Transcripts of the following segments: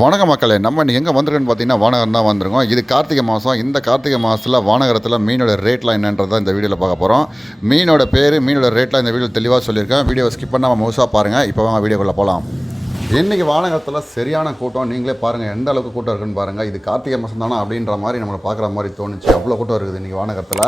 வணக்க மக்களே, நம்ம இன்றைக்கி எங்கே வந்திருக்குன்னு பார்த்தீங்கன்னா வானகரம் தான் வந்திருக்கோம். இது கார்த்திகை மாதம். இந்த கார்த்திகை மாதத்தில் வானகரத்தில் மீனோட ரேட்லாம் என்னன்றதை இந்த வீடியோவில் பார்க்க போகிறோம். மீனோட பேர், மீனோட ரேட்லாம் இந்த வீடியோ தெளிவாக சொல்லியிருக்கேன். வீடியோவை ஸ்கிப் பண்ணாமல் முழுசாக பாருங்கள். இப்போ வாங்க வீடியோக்குள்ளே போகலாம். இன்றைக்கி வானகரத்தில் சரியான கூட்டம். நீங்களே பாருங்கள் எந்த அளவுக்கு கூட்டம் இருக்குன்னு பாருங்கள். இது கார்த்திகை மாதம் தானே அப்படின்ற மாதிரி நம்மளை பார்க்குற மாதிரி தோணுச்சு. அவ்வளோ கூட்டம் இருக்குது இன்றைக்கி வானகரத்தில்.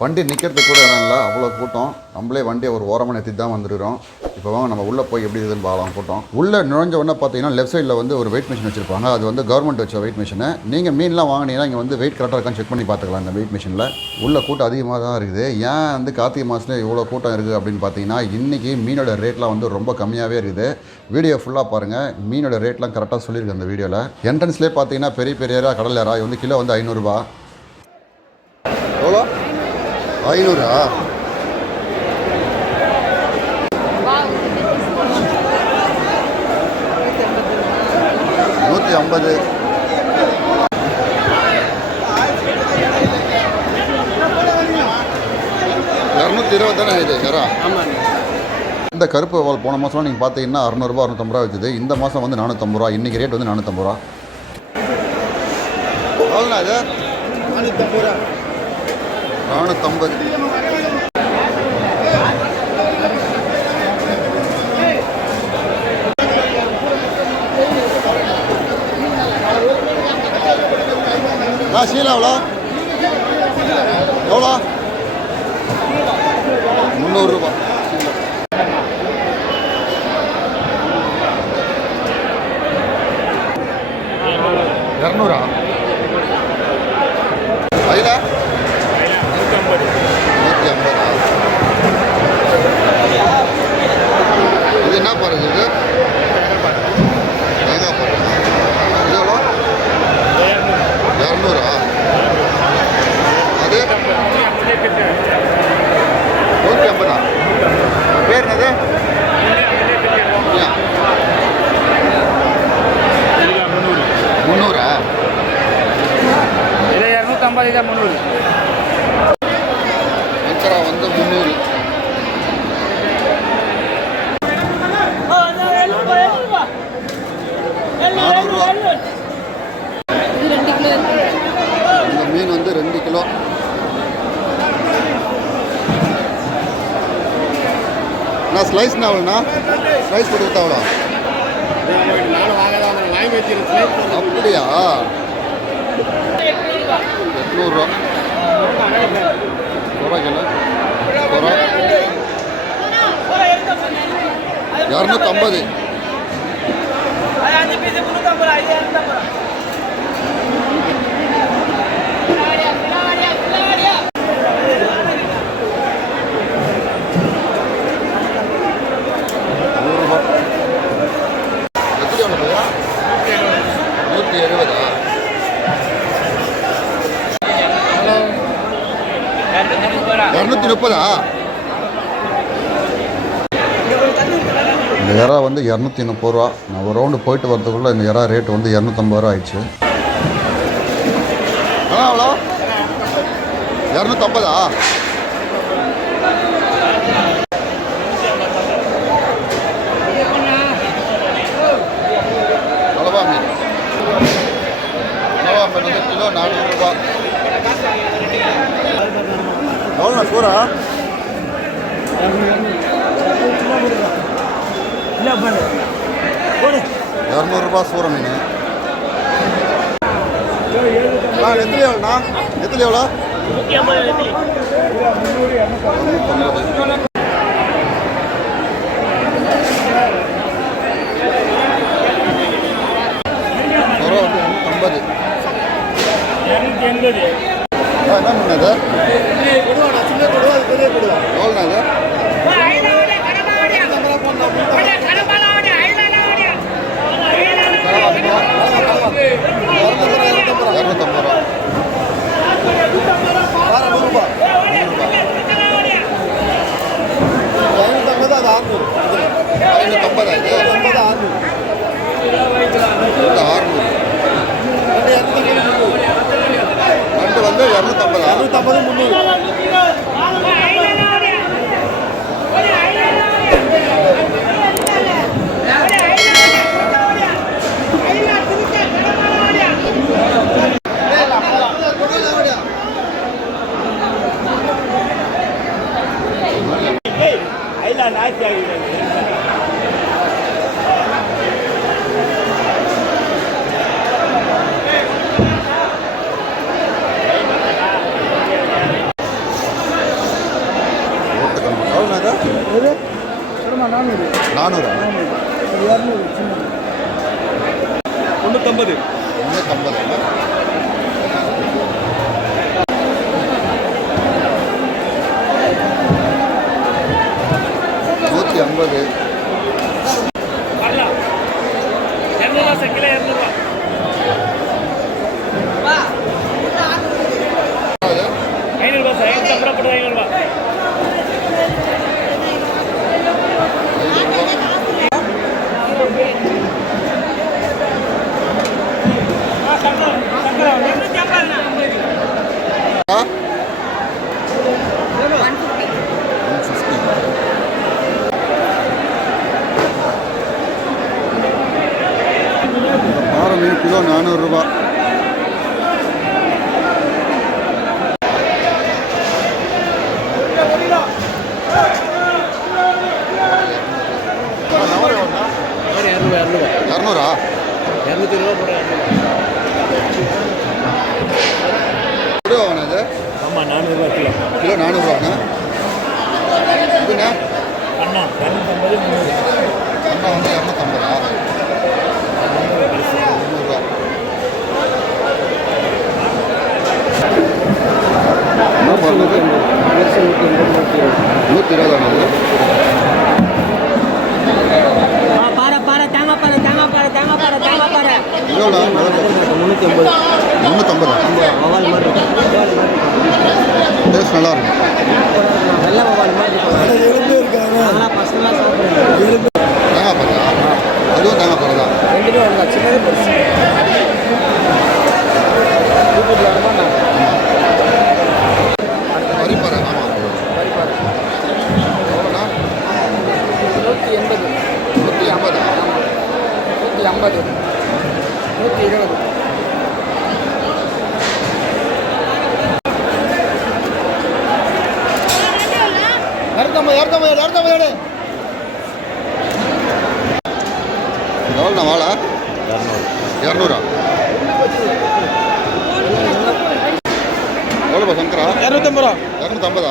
வண்டி நிற்கிறதுக்கு கூட இடம் இல்லை, அவ்வளோ கூட்டம். நம்மளே வண்டியை ஒரு ஓரமாக நிறுத்தி தான் வந்துருக்கிறோம். இப்போ வாங்க நம்ம உள்ளே போய் எப்படி இருக்குதுன்னு பார்க்கலாம். கூட்டம் உள்ளே நுழைஞ்ச உடனே பார்த்தீங்கன்னா லெஃப்ட் சைடில் வந்து ஒரு வெயிட் மிஷின் வச்சுருப்பாங்க. அது வந்து கவர்மெண்ட் வச்ச வெயிட் மிஷினு. நீங்கள் மீன்லாம் வாங்கினீங்கன்னா இங்கே வந்து வெயிட் கரெக்டாக இருக்கான்னு செக் பண்ணி பார்த்துக்கலாம். இந்த வெயிட் மிஷினில் உள்ள கூட்டம் அதிகமாக தான் இருக்குது. ஏன் வந்து கார்த்திகை மாதத்தில் இவ்வளோ கூட்டம் இருக்குது அப்படின்னு பார்த்தீங்கன்னா இன்றைக்கி மீனோட ரேட்லாம் வந்து ரொம்ப கம்மியாகவே இருக்குது. வீடியோ ஃபுல்லாக பாருங்கள். மீனோட ரேட்லாம் கரெக்டாக சொல்லியிருக்கு அந்த வீடியோவில். என்ட்ரன்ஸ்லேயே பார்த்தீங்கன்னா பெரிய பெரிய கடல் ஏறா வந்து கிலோ வந்து 500 ரூபா. எவ்வளோ? 500 150 220 தானே இது யாரா? இந்த கருப்பு வால் போன மாதம் நீங்கள் பார்த்தீங்கன்னா 600 ரூபா 650 ரூபா வச்சுது. இந்த மாதம் வந்து 450 ரூபா. இன்றைக்கி ரேட் வந்து 450 ரூபா. எவ்வளோண்ணா இது? 450 ரூபா. 450. சீலா எவ்வளோ? 300 ரூபா. 200 ஐயா? 150. இது என்ன பாருங்க? இது தேங்காய் பாரு. இது எவ்வளோ? 200. அது 150. பேர் என்னது? 300. இது 250. இது 300. அக்கரா வந்து 300. இந்த மீன் வந்து 2 கிலோ. நான் ஸ்லைஸ் எவ்வளோண்ணா? ஸ்லைஸ் போட்டு கொடுத்தா எவ்வளோ? அப்படியா? 800 ரூபா. கிலோ 250. இந்த இறா வந்து 230 ரூபா. நான் ஒரு ரவுண்டு போயிட்டு வரதுக்குள்ளே இந்த இறா ரேட்டு வந்து 250 ரூபா ஆயிடுச்சு. எவ்வளோ? 250. அளவா மீன். அளவா மீன் வந்து கிலோ 400 ரூபா. எவ்வளோண்ணா சூறா? 200 ரூபா சூற மீன். நெத்திலி எவ்வளோண்ணா? நெத்திலி எவ்வளோ? 250. என்ன பண்ணது? எவ்வளோண்ணா அது? 250 ரூபா. 100 ரூபா. 550. இது 600. நண்டு வந்து 250. 300. முந்நூற்றம்பது. 150. கிலோ 200. ஐநூறுபா சார். 550 500. பாறை மீன் கிலோ 400 ரூபா. இரநூறா? 220 கிலோ ஆனது? ஆமாம் 400 கிலோ. கிலோ 400ரூவாண்ணா. இதுண்ணா அண்ணா 250 300. அண்ணா வந்து 250. 300ரூவா. என்ன பண்ணுறது? 120 ஆனது. எவ்வளோ? 350. 350. டேஸ்ட் நல்லா இருக்கும். தேங்காய் பாறா? அதுவும் தேங்காய் பாறை தான். வரிப்பாறை. ஆமாம் எவ்வளோண்ணா? 180. 150. 150. 120. எவ்வளோண்ணா வாழை? 200. எவ்வளோப்பா சங்கரா? 250 ரூபா. 250.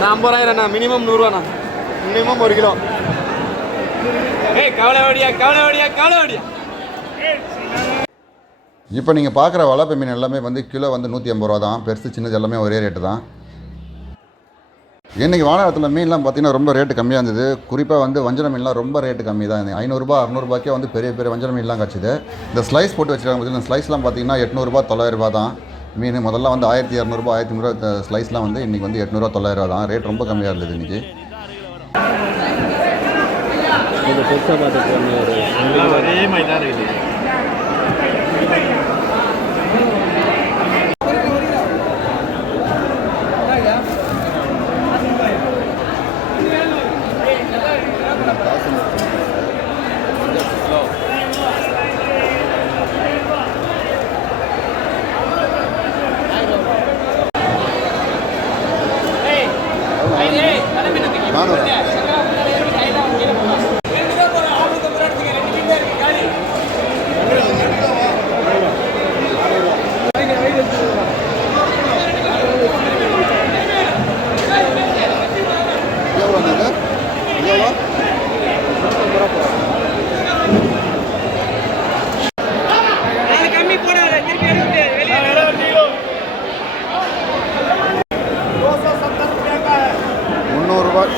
நான் 50 ரூபாய்ண்ணா. மினிமம் 100 ரூபாண்ணா. Minimum 1 kilo. கவலை. இப்போ நீங்கள் பார்க்குற வளர்ப்பு மீன் எல்லாமே வந்து கிலோ வந்து 180 ரூபா தான். பெருசு சின்னது எல்லாமே ஒரே ரேட்டு தான். இன்றைக்கி வானகத்தில் மீன்லாம் பார்த்திங்கன்னா ரொம்ப ரேட்டு கம்மியாக இருந்தது. குறிப்பாக வந்து வஞ்சர மீன்லாம் ரொம்ப ரேட்டு கம்மி தான். 500 600 வந்து பெரிய பெரிய வஞ்சர மீன்லாம் கிடச்சிது. இந்த ஸ்லைஸ் போட்டு வச்சுருக்காங்க பார்த்தீங்கன்னா, ஸ்லைஸ்லாம் பார்த்திங்கன்னா 800 900 தான். மீன் முதல்ல வந்து 1200 1300 ஸ்லைஸ்லாம் வந்து இன்றைக்கி வந்து 800 900 தான். ரேட் ரொம்ப கம்மியாக இருந்தது இன்றைக்கி. ஒரே மாதிரி தான் இருக்குது.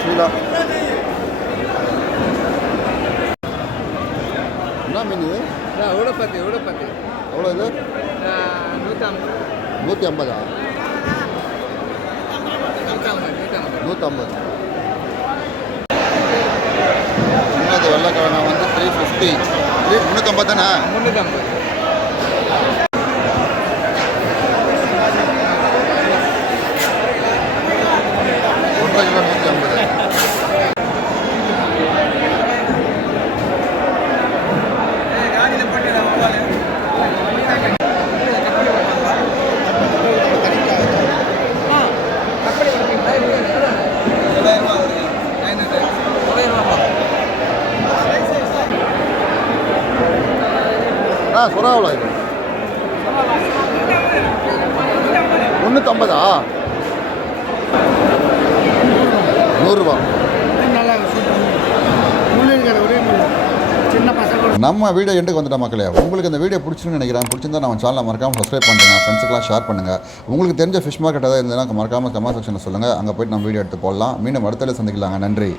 ஷீலா என்ன மீன் இது? உடப்பத்து. எவ்வளோ இது? 150. 150. இன்னது வெள்ளைக்கிழமை வந்து 350. 350 தானே? 350. கிலோ 150. சுறா எவ்வளோ இது? 150. 100 ரூபா. நல்லா முள்ளு ஒரே முள்ளு. நம்ம வீடியோ எண்டுக்கு வந்துட்ட மக்களே. உங்களுக்கு இந்த வீடியோ பிடிச்சிருன்னு நினைக்கிறேன். பிடிச்சிருந்தா நம்ம சேனலை மறக்காமல் சப்ஸ்கிரைப் பண்ணுங்கள், ஃப்ரெண்ட்ஸுக்கெல்லாம் ஷேர் பண்ணுங்கள். உங்களுக்கு தெரிஞ்ச ஃபிஷ் மார்க்கெட் ஏதாவது இருந்ததுன்னா மறக்காமல் கமெண்ட் செக்ஷனில் சொல்லுங்கள். அங்கே போய்ட்டு நம்ம வீடியோ எடுத்து போடலாம். மீண்டும் அடுத்த சந்திக்கலாங்க. நன்றி.